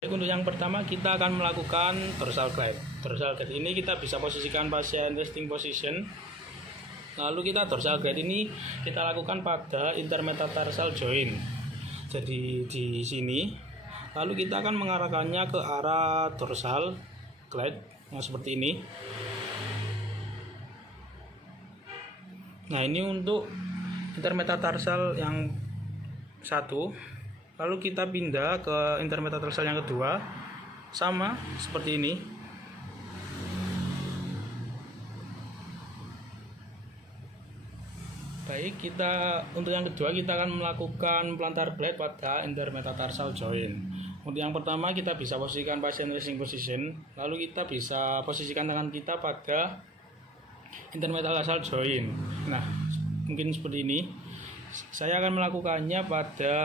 Untuk yang pertama kita akan melakukan dorsal glide. Dorsal glide ini kita bisa posisikan pasien resting position. Lalu kita dorsal glide ini kita lakukan pada intermetatarsal joint. Jadi di sini. Lalu kita akan mengarahkannya ke arah dorsal glide yang seperti ini. Nah, ini untuk intermetatarsal yang satu. Lalu kita pindah ke intermetatarsal yang kedua, sama seperti ini. Baik, untuk yang kedua kita akan melakukan plantar glide pada intermetatarsal joint. Untuk yang pertama kita bisa posisikan pasien resting position, lalu kita bisa posisikan tangan kita pada intermetatarsal joint. Nah, mungkin seperti ini. Saya akan melakukannya pada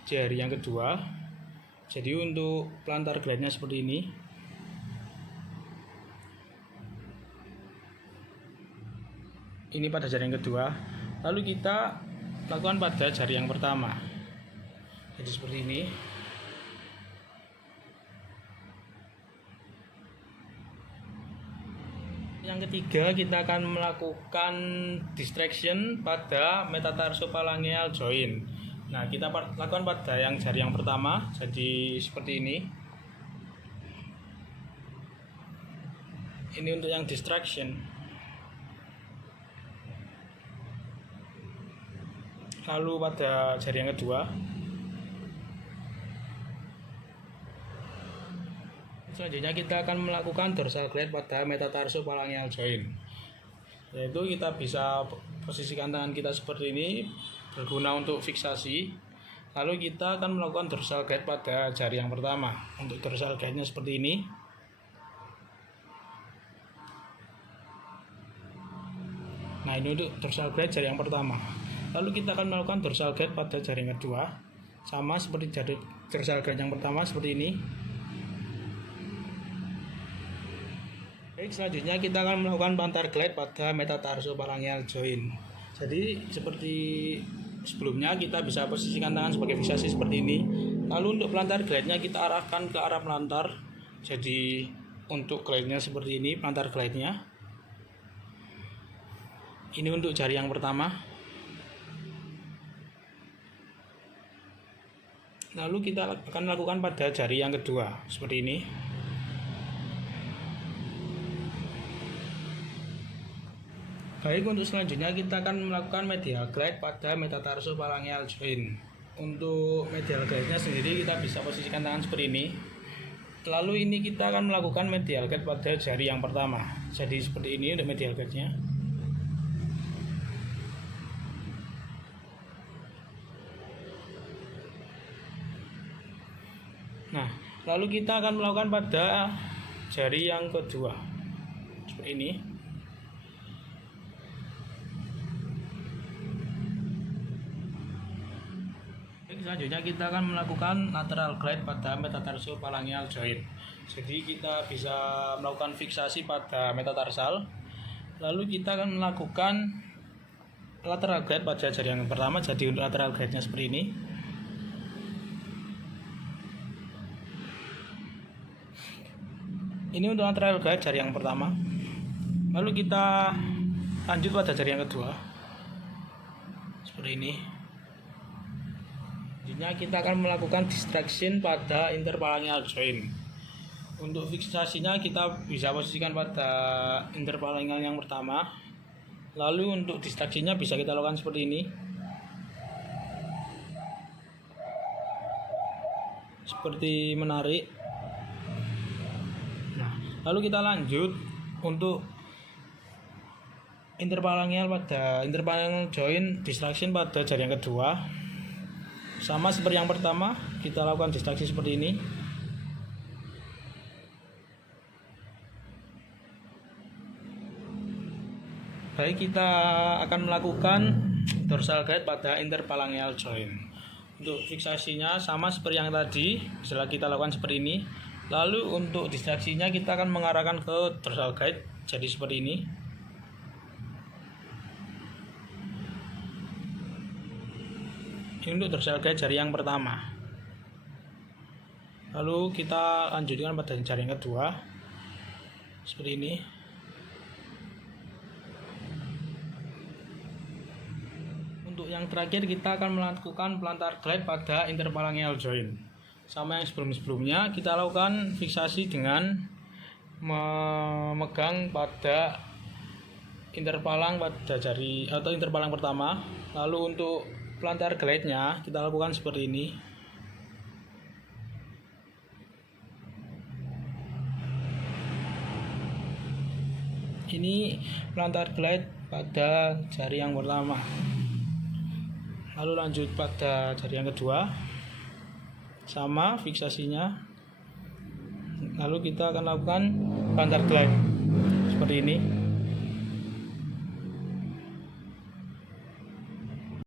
jari yang kedua. Jadi untuk plantar glide-nya seperti ini. Ini pada jari yang kedua. Lalu kita lakukan pada jari yang pertama. Jadi seperti ini. Yang ketiga kita akan melakukan distraction pada metatarsopalangeal joint. Nah, kita lakukan pada yang jari yang pertama, jadi seperti ini. Ini untuk yang distraction. Lalu pada jari yang kedua. Selanjutnya kita akan melakukan dorsal glide pada metatarsopalangeal joint. Yaitu kita bisa posisikan tangan kita seperti ini, berguna untuk fiksasi. Lalu kita akan melakukan dorsal glide pada jari yang pertama. Untuk dorsal glide-nya seperti ini. Nah, ini untuk dorsal glide jari yang pertama. Lalu kita akan melakukan dorsal glide pada jari yang kedua, sama seperti dorsal glide yang pertama seperti ini. Baik, selanjutnya kita akan melakukan plantar glide pada metatarsopalangeal joint. Jadi seperti sebelumnya kita bisa posisikan tangan sebagai fiksasi seperti ini. Lalu untuk plantar glide-nya kita arahkan ke arah plantar. Jadi untuk glide-nya seperti ini, plantar glide-nya. Ini untuk jari yang pertama. Lalu kita akan melakukan pada jari yang kedua seperti ini. Baik, untuk selanjutnya kita akan melakukan medial glide pada metatarsopalangeal joint. Untuk medial glide-nya sendiri kita bisa posisikan tangan seperti ini. Lalu ini kita akan melakukan medial glide pada jari yang pertama. Jadi seperti ini untuk medial glide-nya. Nah, lalu kita akan melakukan pada jari yang kedua. Seperti ini. Selanjutnya kita akan melakukan lateral glide pada metatarsopalangeal joint. Jadi kita bisa melakukan fiksasi pada metatarsal. Lalu kita akan melakukan lateral glide pada jari yang pertama. Jadi untuk lateral glide-nya seperti ini. Ini untuk lateral glide jari yang pertama. Lalu kita lanjut pada jari yang kedua. Seperti ini. Selanjutnya kita akan melakukan distraction pada interphalangeal joint. Untuk fiksasinya kita bisa posisikan pada interphalangeal yang pertama. Lalu untuk distraksinya bisa kita lakukan seperti ini. Seperti menarik. Nah, lalu kita lanjut untuk interphalangeal joint distraction pada jari yang kedua. Sama seperti yang pertama, kita lakukan distraksi seperti ini. Baik, kita akan melakukan dorsal glide pada interphalangeal joint. Untuk fiksasinya sama seperti yang tadi, setelah kita lakukan seperti ini. Lalu untuk distraksinya kita akan mengarahkan ke dorsal glide, jadi seperti ini. Ini untuk dorsal glide jari yang pertama. Lalu kita lanjutkan pada jari yang kedua seperti ini. Untuk yang terakhir kita akan melakukan plantar glide pada interphalangeal joint. Sama yang sebelum-sebelumnya, kita lakukan fiksasi dengan memegang pada interpalang pada jari atau interpalang pertama. Lalu untuk plantar glide-nya kita lakukan seperti ini. Ini plantar glide pada jari yang pertama. Lalu lanjut pada jari yang kedua, sama fiksasinya. Lalu kita akan lakukan plantar glide seperti ini.